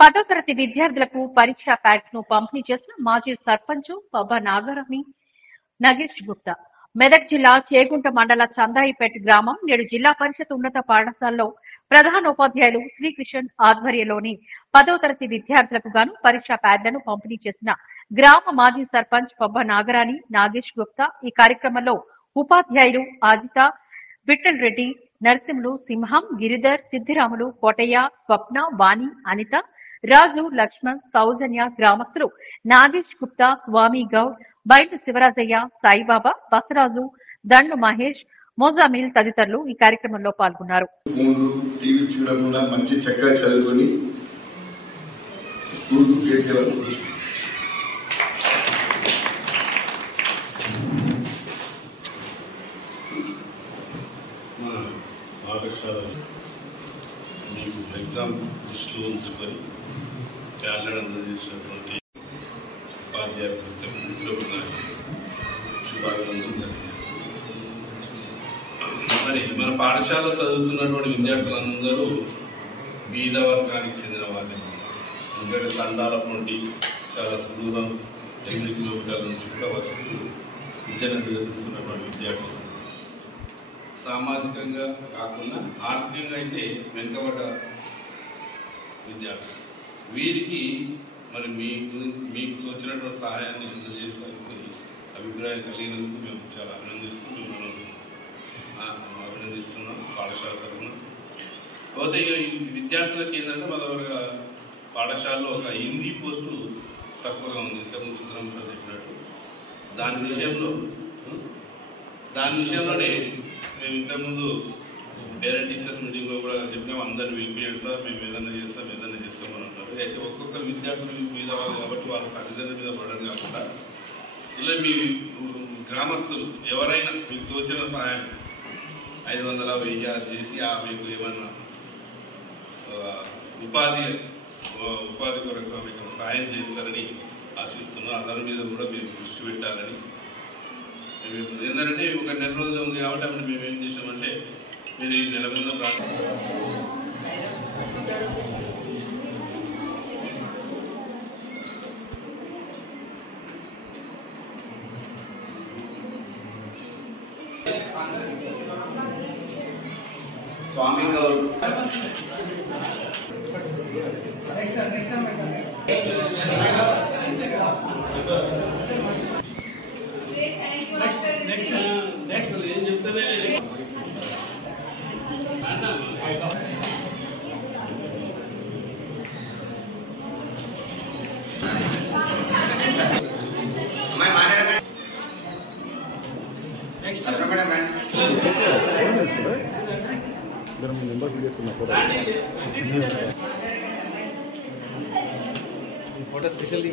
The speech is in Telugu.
10వ తరగతి విద్యార్థులకు పరీక్షా ప్యాడ్స్ ను పంపిణీ చేసిన మాజీ సర్పంచ్ పబ్బ నాగరాణి నగేష్ గుప్తా. మెదక్ జిల్లా చేగుంట మండల చందాయిపేట గ్రామం నేడు జిల్లా పరిషత్ ఉన్నత పాఠశాలలో ప్రధానోపాధ్యాయులు శ్రీకృష్ణన్ ఆధ్వర్యంలోని 10వ తరగతి విద్యార్థులకు గాను పరీక్షా ప్యాడ్లను పంపిణీ చేసిన గ్రామ మాజీ సర్పంచ్ పబ్బ నాగరాణి నాగేష్ గుప్తా. ఈ కార్యక్రమంలో ఉపాధ్యాయులు ఆజిత, విఠల్ రెడ్డి, నరసింహులు, సింహం, గిరిధర్, సిద్దిరాములు, కోటయ్య, స్వప్న, వాణి, అనిత, రాజు, లక్ష్మణ్, సౌజన్య, గ్రామస్తులు నాగేష్ గుప్తా, స్వామి గౌడ్, బైండు శివరాజయ్య, సాయిబాబా, బసరాజు, దండు మహేష్, మోజామిల్ తదితరులు ఈ కార్యక్రమంలో పాల్గొన్నారు. మీకు ఎగ్జామ్ దృష్టిలో ఉంచుకొని ప్యాడ్లను అందజేసినటువంటి ఉపాధ్యాయులకు శుభాకాంక్షలు తెలియజేస్తున్నాను. మరి మన పాఠశాలలో చదువుతున్నటువంటి విద్యార్థులందరూ బీద వర్గానికి చెందిన వారిని, ఎందుకంటే తండాల నుండి చాలా దూరం 8 కిలోమీటర్ల నుంచి కూడా వచ్చి విద్యను నిర్వహిస్తున్నటువంటి విద్యార్థులు సామాజికంగా కాకుండా ఆర్థికంగా అయితే వెనుకబడ్డ విద్యార్థులు. వీరికి మరి మీకు తోచినటువంటి సహాయాన్ని అందజేయడానికి అభిప్రాయం కలిగినందుకు మేము చాలా అభినందిస్తున్నాం పాఠశాల తరఫున. కాకపోతే ఈ విద్యార్థులకి ఏంటంటే మొదలుగా పాఠశాలలో ఒక హిందీ పోస్టు తక్కువగా ఉంది. ఇంతకుముందు సుందరం సార్ చెప్పినట్టు దాని విషయంలోనే మేము ఇంతకుముందు పేరెంట్ టీచర్స్ మీటింగ్లో కూడా చెప్పినాం, అందరిని పిలిపియండి సార్, మేము ఏదైనా చేస్తామని అంటారు. అయితే ఒక్కొక్క విద్యార్థుల మీద వాళ్ళు కాబట్టి వాళ్ళ తల్లిదండ్రుల మీద పడడం కాకుండా ఇలా మీ గ్రామస్తులు ఎవరైనా మీకు తోచిన సహాయం 500, 1000 చేసి మీకు ఏమన్నా ఉపాధి కొరకు మీకు సహాయం చేస్తారని ఆశిస్తున్నాం. అందరి మీద కూడా మీరు దృష్టి పెట్టాలని. ఏంటంటే ఒక నెల రోజులు ఉంది కాబట్టి అప్పుడు మేము ఏం చేసామంటే మీరు ఈ నెల మీద స్వామి గౌడ్ నెక్స్ట్ ఏం చెప్తానే फोटो स्पेशली